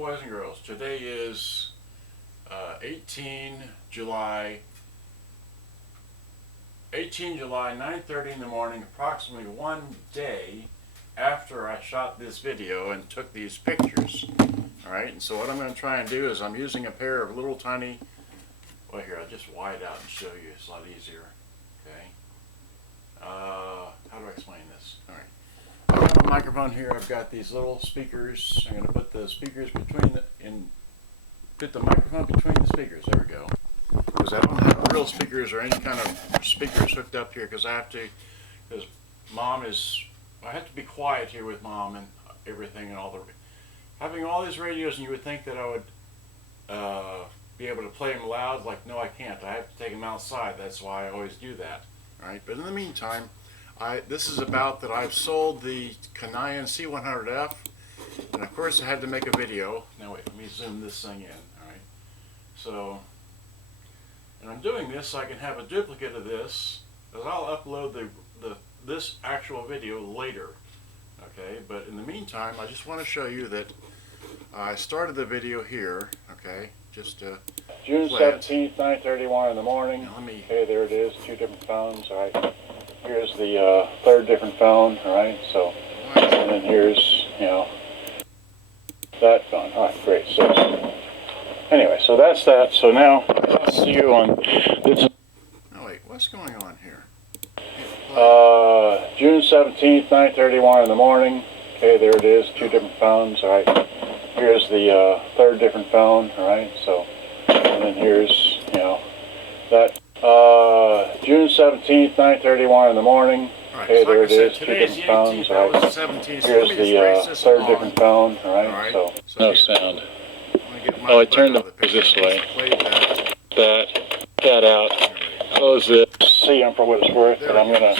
boys and girls. Today is 18 July, 9:30 in the morning, approximately one day after I shot this video and took these pictures. Alright, and so what I'm going to try and do is I'm using a pair of little tiny, well here, I'll just wide out and show you, it's a lot easier. Okay. How do I explain this? Alright. I have a microphone here. I've got these little speakers. I'm going to put the speakers put the microphone between the speakers. There we go. Because I don't have real speakers or any kind of speakers hooked up here because I have to, because I have to be quiet here with Mom and everything and having all these radios, and you would think that I would be able to play them loud. Like, no, I can't. I have to take them outside. That's why I always do that. All right. But in the meantime, this is about that I've sold the Conion C-100F, and of course I had to make a video. Now wait, let me zoom this thing in. All right. So, and I'm doing this so I can have a duplicate of this, because I'll upload this actual video later. Okay. But in the meantime, I just want to show you that I started the video here. Okay. Just June 17th, 9:31 in the morning. Okay, there it is. Two different phones. All right. Here's the third different phone. All right. So, and then here's that phone. All right, great. So anyway, so that's that. So now I'll see you on this. Oh wait, what's going on here? June 17th, 9:31 in the morning. Okay, there it is. Two different phones. All right. Here's the third different phone. All right. So, and then here's that. June 17th, 9:31 in the morning. Okay, there it is. Two different phones. All right. Here's the third different phone. All right. So no sound. Oh, I turned the this way. That out. Close this. See them for what it's worth. But I'm gonna.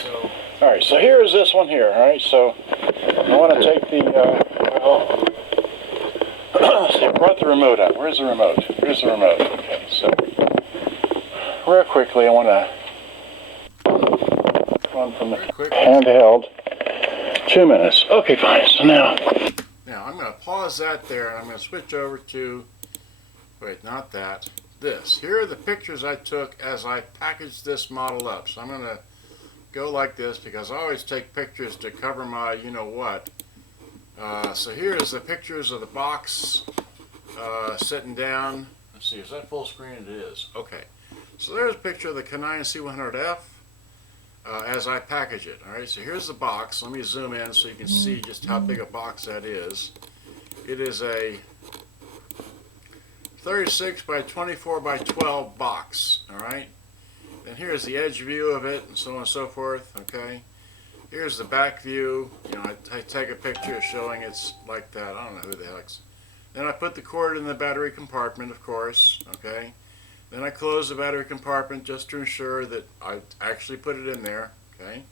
All right. So here is this one here. All right. So I want to take the. See, I brought the remote out. Where's the remote? Here's the remote. Okay. So real quickly, I want to. One from the handheld. 2 minutes. Okay, fine. So now I'm going to pause that there, and I'm going to switch over to, wait, not that, this. Here are the pictures I took as I packaged this model up. So I'm going to go like this because I always take pictures to cover my you-know-what. So here's the pictures of the box sitting down. Let's see, is that full screen? It is. Okay. So there's a picture of the Conion C-100F. As I package it. Alright, so here's the box. Let me zoom in so you can see just how big a box that is. It is a 36 by 24 by 12 box. Alright, and here's the edge view of it and so on and so forth. Okay, here's the back view. I take a picture showing it's like that. I don't know who the heck's. Then I put the cord in the battery compartment, of course. Okay. Then I close the battery compartment just to ensure that I actually put it in there. Okay,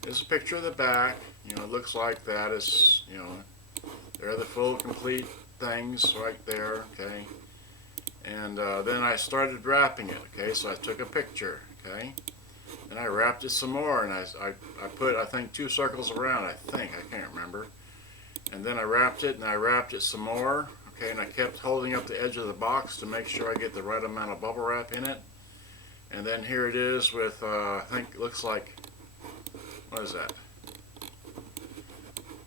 there's a picture of the back. It looks like that. It's there are the full complete things right there. Okay, and then I started wrapping it. Okay, so I took a picture. Okay, and I wrapped it some more, and I put I think 2 circles around. I can't remember. And then I wrapped it, and I wrapped it some more. Okay, and I kept holding up the edge of the box to make sure I get the right amount of bubble wrap in it. And then here it is with, I think it looks like, what is that?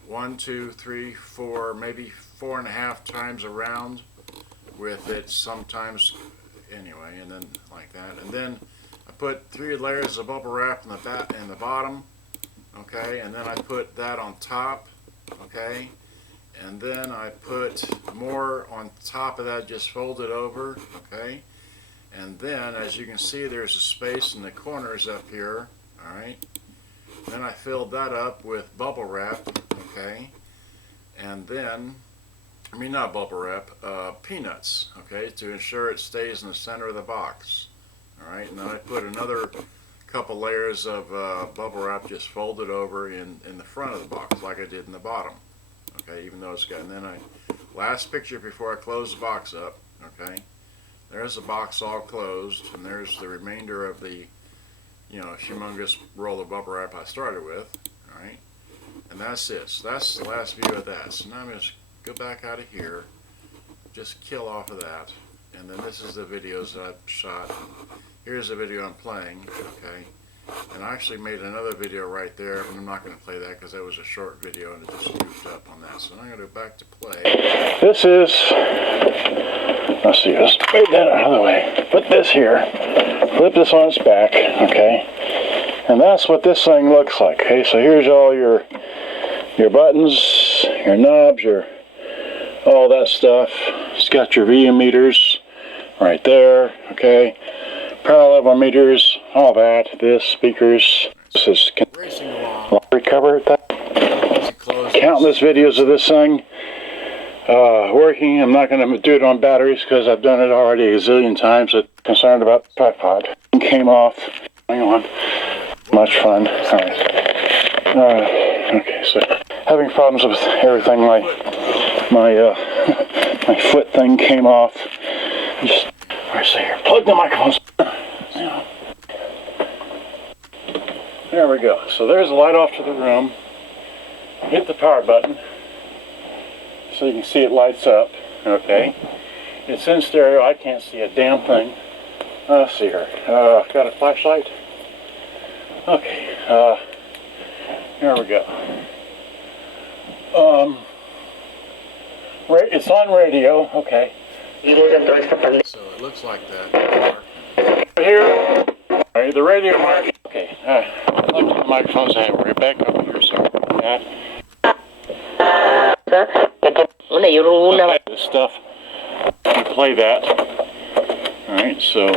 1, 2, 3, 4, maybe 4.5 times around with it sometimes, anyway, and then like that. And then I put 3 layers of bubble wrap in the bottom, okay, and then I put that on top, okay. And then I put more on top of that, just fold it over, okay? And then, as you can see, there's a space in the corners up here, all right? Then I filled that up with bubble wrap, okay? And then, not bubble wrap, peanuts, okay, to ensure it stays in the center of the box, all right? And then I put another couple layers of bubble wrap just folded over in the front of the box, like I did in the bottom. Okay, even though it's got, and then last picture before I close the box up, okay, there's the box all closed, and there's the remainder of the, humongous roll of bubble wrap I started with, all right, and that's it. So that's the last view of that. So now I'm going to go back out of here, just kill off of that. And then this is the videos that I've shot. Here's the video I'm playing, okay? And I actually made another video right there, but I'm not going to play that because that was a short video and it just goofed up on that. So I'm going to go back to play. This is, let's see, let's move that out of the way. Put this here, flip this on its back, okay? And that's what this thing looks like, okay? So here's all your buttons, your knobs, all that stuff. It's got your volume meters right there, okay? Power level meters, all that. This, speakers. This is racing along. Recover that. Countless videos of this thing working. I'm not going to do it on batteries because I've done it already a zillion times. I'm concerned about the tripod. Came off. Hang on. Much fun. All right. Okay, so having problems with everything. My my foot thing came off. Just, where's here? Plug the microphones. There we go. So there's the light off to the room. Hit the power button so you can see it lights up. Okay. It's in stereo. I can't see a damn thing. Let's see here. Got a flashlight? Okay. Here we go. It's on radio. Okay. So it looks like that. Here. Alright, the radio mark. Okay. Look at the microphones everywhere. Back up here, sorry about that. Okay, this stuff. You play that. Alright, so.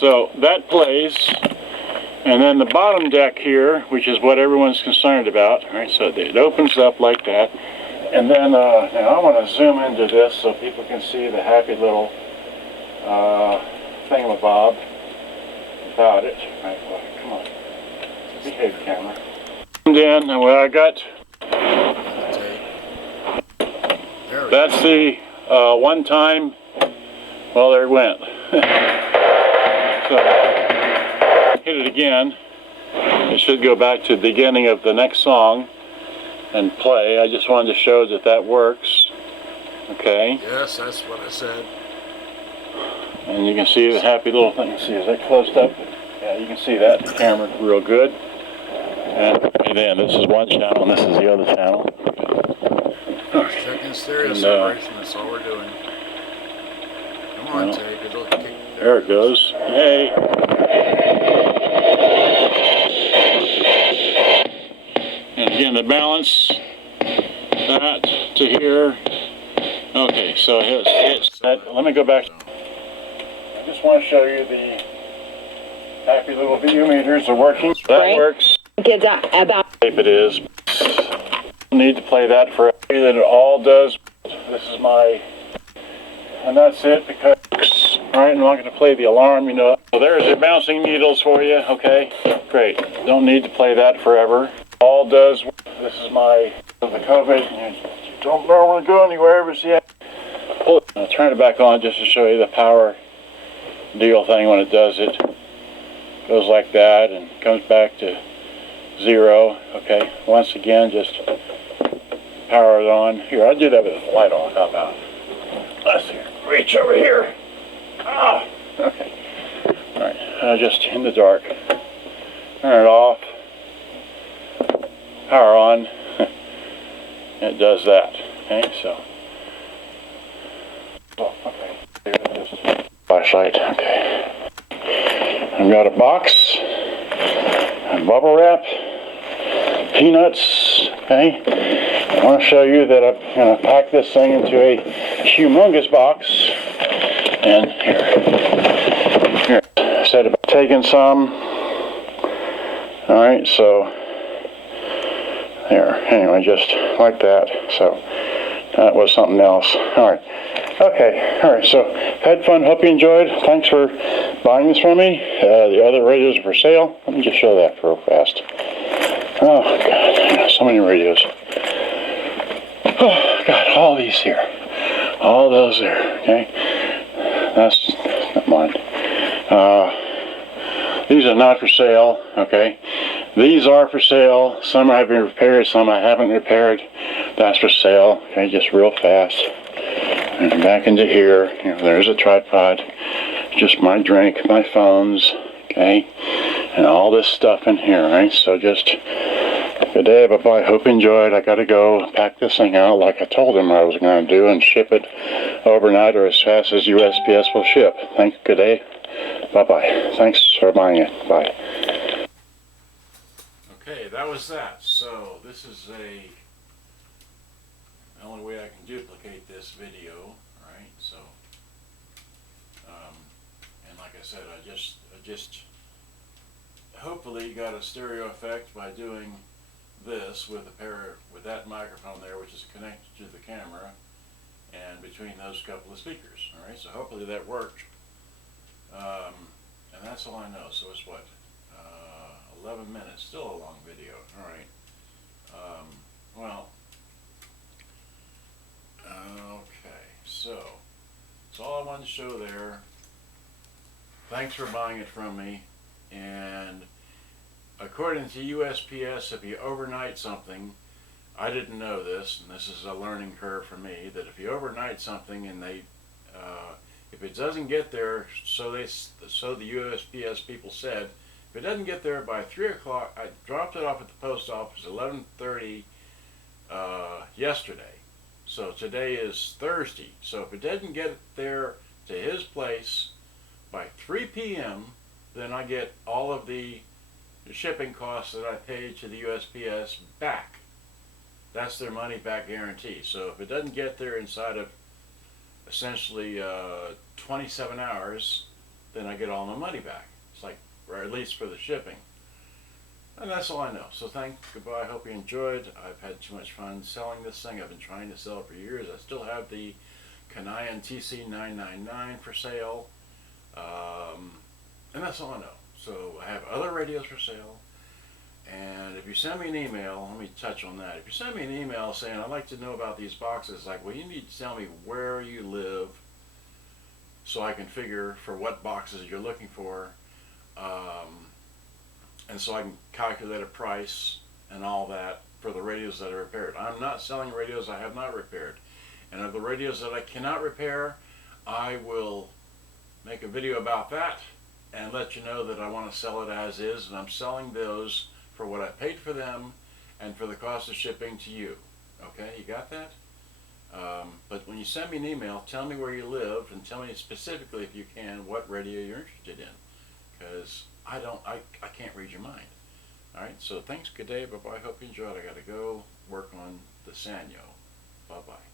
So that plays. And then the bottom deck here, which is what everyone's concerned about, right? So it opens up like that. And then, now I want to zoom into this so people can see the happy little thingamabob about it. Right, well, come on. Behave, camera. And then, well, I got, that's the one time, well, there it went. So, hit it again. It should go back to the beginning of the next song and play. I just wanted to show that that works. Okay. Yes, that's what I said. And you can see the happy little thing. See, is that closed up? Yeah, you can see that in the camera real good. And then this is one channel and this is the other channel. Okay. Checking stereo separation, that's all we're doing. Come on, tape. It'll kick. There it goes. Yay. And again, the balance, that to here. Okay, so it's that. Let me go back. I just want to show you the happy little video meters are working. That works. Tape it is. Need to play that for that it all does. This is my, and that's it because. Alright, I'm not going to play the alarm, you know. So there's your bouncing needles for you, okay? Great. Don't need to play that forever. All does, this is my, the COVID, you don't normally go anywhere, but see, I'll turn it back on just to show you the power deal thing when it does it. Goes like that and comes back to 0, okay? Once again, just power it on. Here, I'll do that with the light on, how about? Let's see, reach over here. Ah, okay. Alright, just in the dark. Turn it off. Power on. It does that. Okay, so. Oh, okay. Flashlight, okay. I've got a box, a bubble wrap, peanuts, okay. I want to show you that I'm going to pack this thing into a humongous box. And here, instead of taking some, all right, so there, anyway, just like that. So that was something else. All right, okay, all right, so had fun, hope you enjoyed. Thanks for buying this from me. The other radios are for sale. Let me just show that real fast. Oh, God, so many radios. Oh, God, all these here, all those there, okay. That's not mine. not for sale, okay? These are for sale. Some have been repaired, some I haven't repaired. That's for sale, okay, just real fast. And back into here, you know, there's a tripod, just my drink, my phones, okay? And all this stuff in here, right? So just, good day, bye-bye, hope you enjoyed. I gotta go pack this thing out like I told him I was gonna do and ship it overnight or as fast as USPS will ship. Thank you, good day, bye-bye. Thanks for buying it, bye. Okay, that was that. So this is the only way I can duplicate this video, right? So, and like I said, I just hopefully got a stereo effect by doing this with with that microphone there, which is connected to the camera, and between those couple of speakers. All right, so hopefully that worked. And that's all I know. So it's what, 11 minutes, still a long video. All right. Well, okay. So that's all I wanted to show there. Thanks for buying it from me. And according to USPS, if you overnight something, I didn't know this, and this is a learning curve for me, that if you overnight something and if it doesn't get there, so the USPS people said, if it doesn't get there by 3 o'clock, I dropped it off at the post office at 11:30 yesterday. So today is Thursday. So if it doesn't get there to his place by 3 p.m., then I get all of the shipping costs that I paid to the USPS back. That's their money back guarantee. So if it doesn't get there inside of essentially 27 hours, then I get all my money back. It's like, or at least for the shipping. And that's all I know. So goodbye, I hope you enjoyed. I've had too much fun selling this thing. I've been trying to sell it for years. I still have the Conion C-999 for sale. And that's all I know. So I have other radios for sale. And if you send me an email, let me touch on that. If you send me an email saying, I'd like to know about these boxes, like, well, you need to tell me where you live so I can figure for what boxes you're looking for. And so I can calculate a price and all that for the radios that are repaired. I'm not selling radios I have not repaired. And of the radios that I cannot repair, I will make a video about that and let you know that I want to sell it as is, and I'm selling those for what I paid for them and for the cost of shipping to you. Okay, you got that? But when you send me an email, tell me where you live and tell me specifically, if you can, what radio you're interested in, because I can't read your mind. All right, so thanks, good day, bye-bye, hope you enjoyed. I got to go work on the Sanyo. Bye-bye.